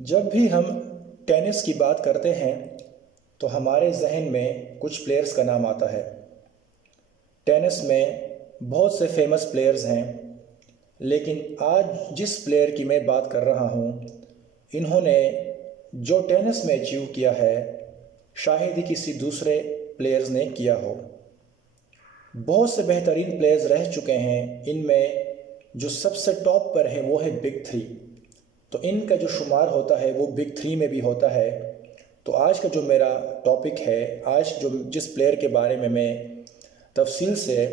जब भी हम टेनिस की बात करते हैं तो हमारे जहन में कुछ प्लेयर्स का नाम आता है। टेनिस में बहुत से फेमस प्लेयर्स हैं, लेकिन आज जिस प्लेयर की मैं बात कर रहा हूँ, इन्होंने जो टेनिस में अचीव किया है शायद ही किसी दूसरे प्लेयर्स ने किया हो। बहुत से बेहतरीन प्लेयर्स रह चुके हैं, इनमें जो सबसे टॉप पर है वो है बिग थ्री। तो इनका जो शुमार होता है वो बिग थ्री में भी होता है। तो आज का जो मेरा टॉपिक है, आज जो जिस प्लेयर के बारे में मैं तफसील से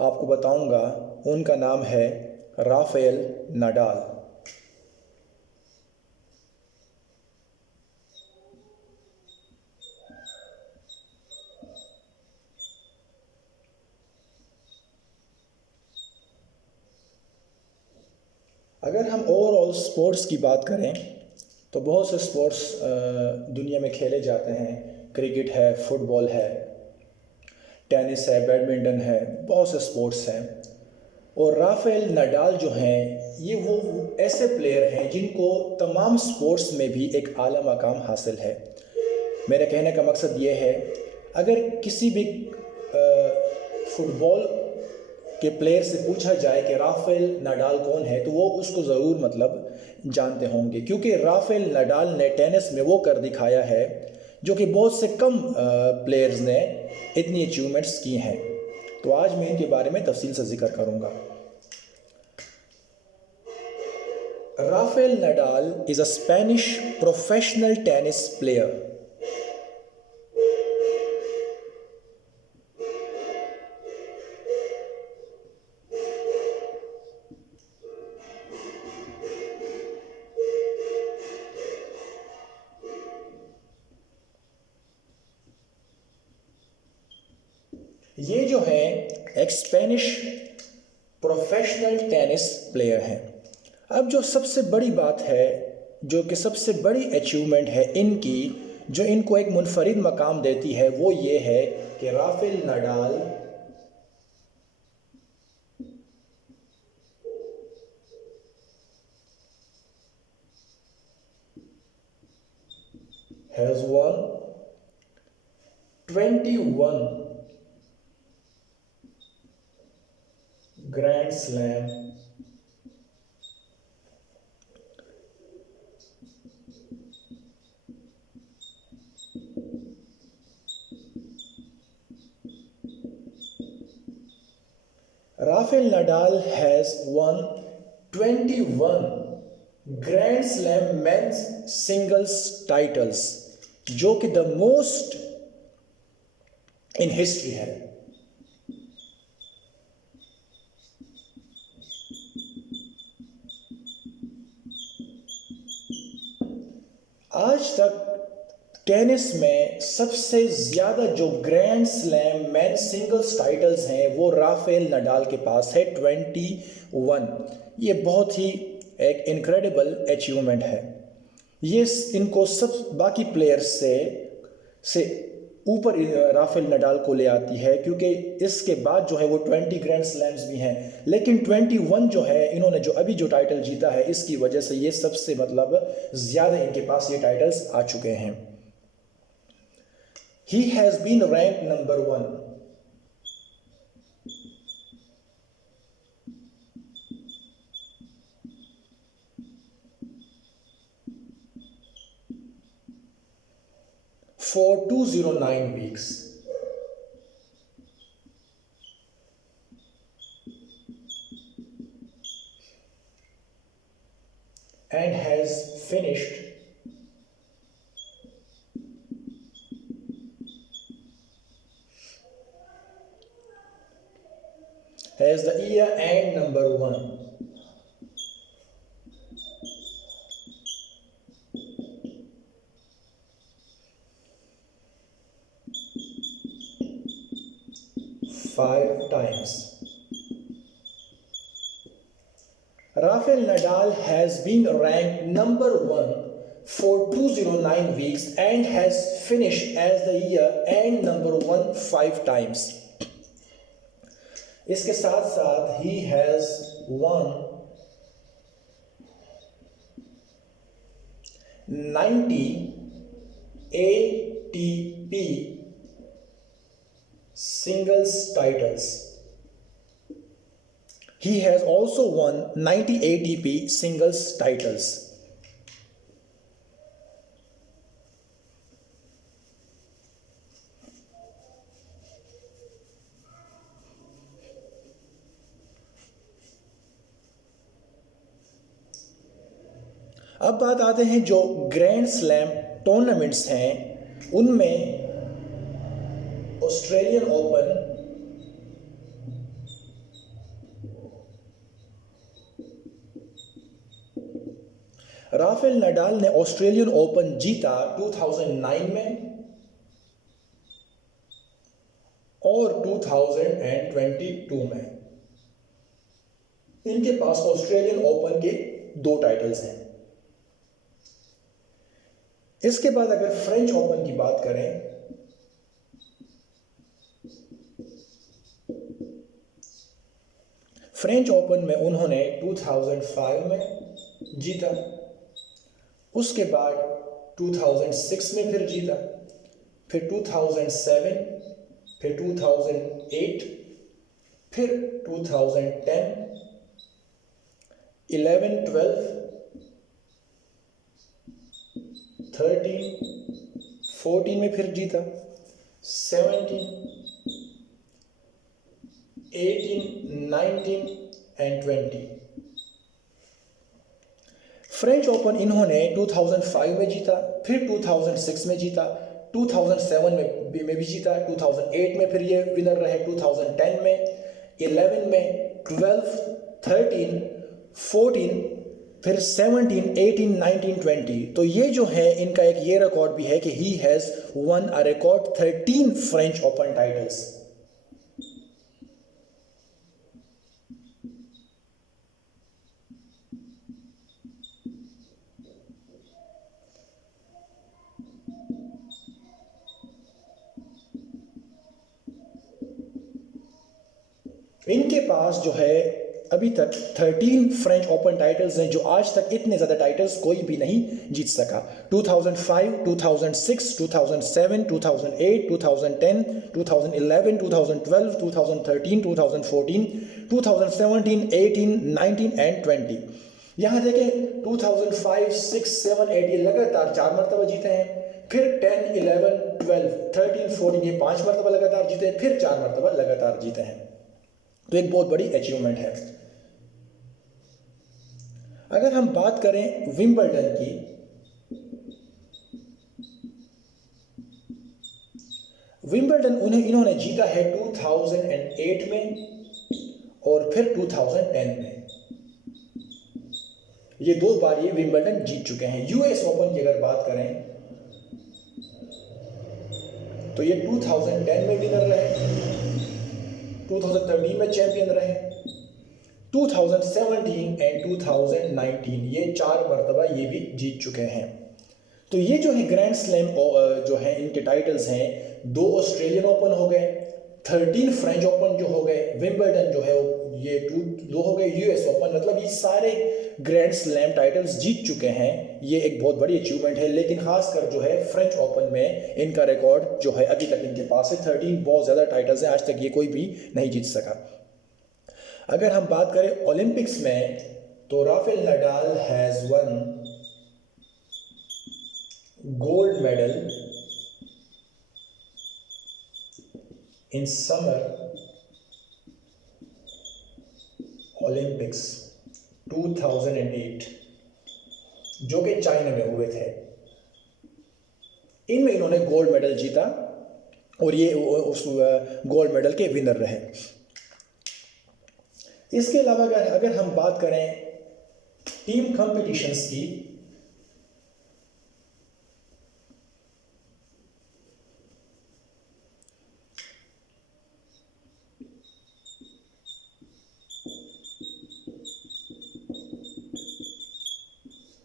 आपको बताऊंगा, उनका नाम है राफेल नडाल। अगर हम ओवरऑल स्पोर्ट्स की बात करें तो बहुत से स्पोर्ट्स दुनिया में खेले जाते हैं। क्रिकेट है, फुटबॉल है, टेनिस है, बैडमिंटन है, बहुत से स्पोर्ट्स हैं। और राफेल नडाल जो हैं, ये वो ऐसे प्लेयर हैं जिनको तमाम स्पोर्ट्स में भी एक आला मकाम हासिल है। मेरे कहने का मकसद ये है, अगर किसी भी फुटबॉल के प्लेयर से पूछा जाए कि राफेल नडाल कौन है, तो वो उसको ज़रूर जानते होंगे, क्योंकि राफेल नडाल ने टेनिस में वो कर दिखाया है जो कि बहुत से कम प्लेयर्स ने इतनी अचीवमेंट्स की हैं। तो आज मैं इनके बारे में तफसील से जिक्र करूँगा। Rafael Nadal is a Spanish professional tennis player. ये जो है एक स्पेनिश प्रोफेशनल टेनिस प्लेयर हैं। अब जो सबसे बड़ी बात है, जो कि सबसे बड़ी अचीवमेंट है इनकी, जो इनको एक मुनफरिद मकाम देती है, वो ये है कि Rafael Nadal has one 21 grand slam Rafael Nadal has one 21 grand slam men's singles titles, जो कि द मोस्ट इन हिस्ट्री है। आज तक टेनिस में सबसे ज़्यादा जो grand slam man singles titles हैं वो राफेल नडाल के पास है, 21। ये बहुत ही एक इनक्रेडिबल अचीवमेंट है। ये इनको सब बाकी प्लेयर्स से ऊपर राफेल नडाल को ले आती है, क्योंकि इसके बाद जो है वो 20 ग्रैंड स्लैम्स भी हैं, लेकिन 21 जो है, इन्होंने जो अभी जो टाइटल जीता है, इसकी वजह से ये सबसे ज़्यादा इनके पास ये टाइटल्स आ चुके हैं। He has been ranked number 1 for 209 weeks and has finished as the year end number 1. Five times. Rafael Nadal has been ranked number 1 for 209 weeks and has finished as the year end number 1 5 times. इसके साथ साथ he has won 90 ATP singles titles. He has also won 90 ATP singles titles. अब बात आते हैं जो grand slam tournaments हैं उनमें ऑस्ट्रेलियन ओपन, राफेल नडाल ने ऑस्ट्रेलियन ओपन जीता 2009 में और 2022 में। इनके पास ऑस्ट्रेलियन ओपन के 2 टाइटल्स हैं। इसके बाद अगर फ्रेंच ओपन की बात करें फ्रेंच ओपन में उन्होंने 2005 में जीता, उसके बाद 2006 में फिर जीता, फिर 2007, फिर 2008, फिर 2010, 11, 12, 13, 14 में फिर जीता, 17, 18, 19 एंड 20। फ्रेंच ओपन इन्होंने 2005 में जीता, फिर 2006 में जीता, 2007 में भी जीता, 2008 में फिर ये विनर रहे, 2010 में, 11 में, 12, 13, 14, फिर 17, 18, 19, 20। तो ये जो है इनका एक ये रिकॉर्ड भी है कि he has one a record 13 French open titles. इनके पास जो है अभी तक 13 फ्रेंच ओपन टाइटल्स हैं, जो आज तक इतने ज़्यादा टाइटल्स कोई भी नहीं जीत सका। 2005, 2006, 2007, 2008, 2010, 2011, 2012, 2013, 2014, 2017, 18, 19 एंड 20। यहाँ देखें 2005, 6, 7, 8 ये लगातार 4 मरतबा जीते हैं, फिर 10, 11, 12, 13, 14 ये 5 मरतबा लगातार जीते हैं, फिर 4 मरतबा लगातार जीते हैं। तो एक बहुत बड़ी अचीवमेंट है। अगर हम बात करें विंबलडन की, विंबलडन इन्होंने जीता है 2008 में और फिर 2010 में। ये 2 बार ये विंबलडन जीत चुके हैं। यूएस ओपन की अगर बात करें तो ये 2010 में विनर रहे, 2013 में चैंपियन रहे, 2017 एंड 2019 ये 4 मरतबा ये भी जीत चुके हैं। तो ये जो है ग्रैंड स्लैम जो है इनके टाइटल्स हैं, 2 ऑस्ट्रेलियन ओपन हो गए, 13 फ्रेंच ओपन जो हो गए, विंबलडन जो है ये 2 हो गए, यूएस ओपन, मतलब ये सारे ग्रैंड स्लैम टाइटल्स जीत चुके हैं। ये एक बहुत बड़ी अचीवमेंट है। लेकिन खासकर जो है फ्रेंच ओपन में इनका रिकॉर्ड जो है अभी तक इनके पास है 13 बहुत ज़्यादा टाइटल्स हैं, आज तक ये कोई भी नहीं जीत सका। अगर हम बात करें ओलंपिक्स में तो Rafael Nadal has one gold medal in summer Olympics 2008 जो कि चाइना में हुए थे। इनमें इन्होंने गोल्ड मेडल जीता और ये उस गोल्ड मेडल के विनर रहे। इसके अलावा अगर हम बात करें टीम कॉम्पिटिशन्स की,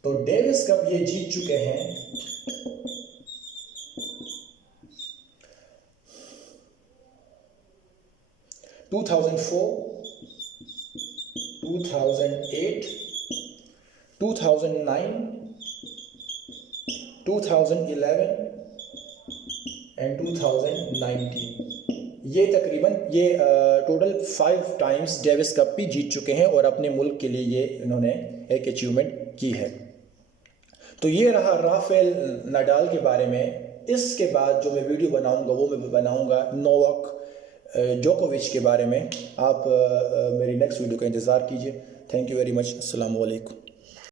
तो डेविस कप ये जीत चुके हैं 2004, 2008, 2009, 2011 एंड 2019। ये तकरीबन टोटल 5 टाइम्स डेविस कप भी जीत चुके हैं और अपने मुल्क के लिए ये इन्होंने एक अचीवमेंट की है। तो ये रहा राफेल नडाल के बारे में। इसके बाद जो मैं वीडियो बनाऊंगा वो मैं बनाऊंगा नोवाक जोकोविच के बारे में। आप मेरी नेक्स्ट वीडियो का इंतज़ार कीजिए। Thank you very much. अस्सलाम वालेकुम।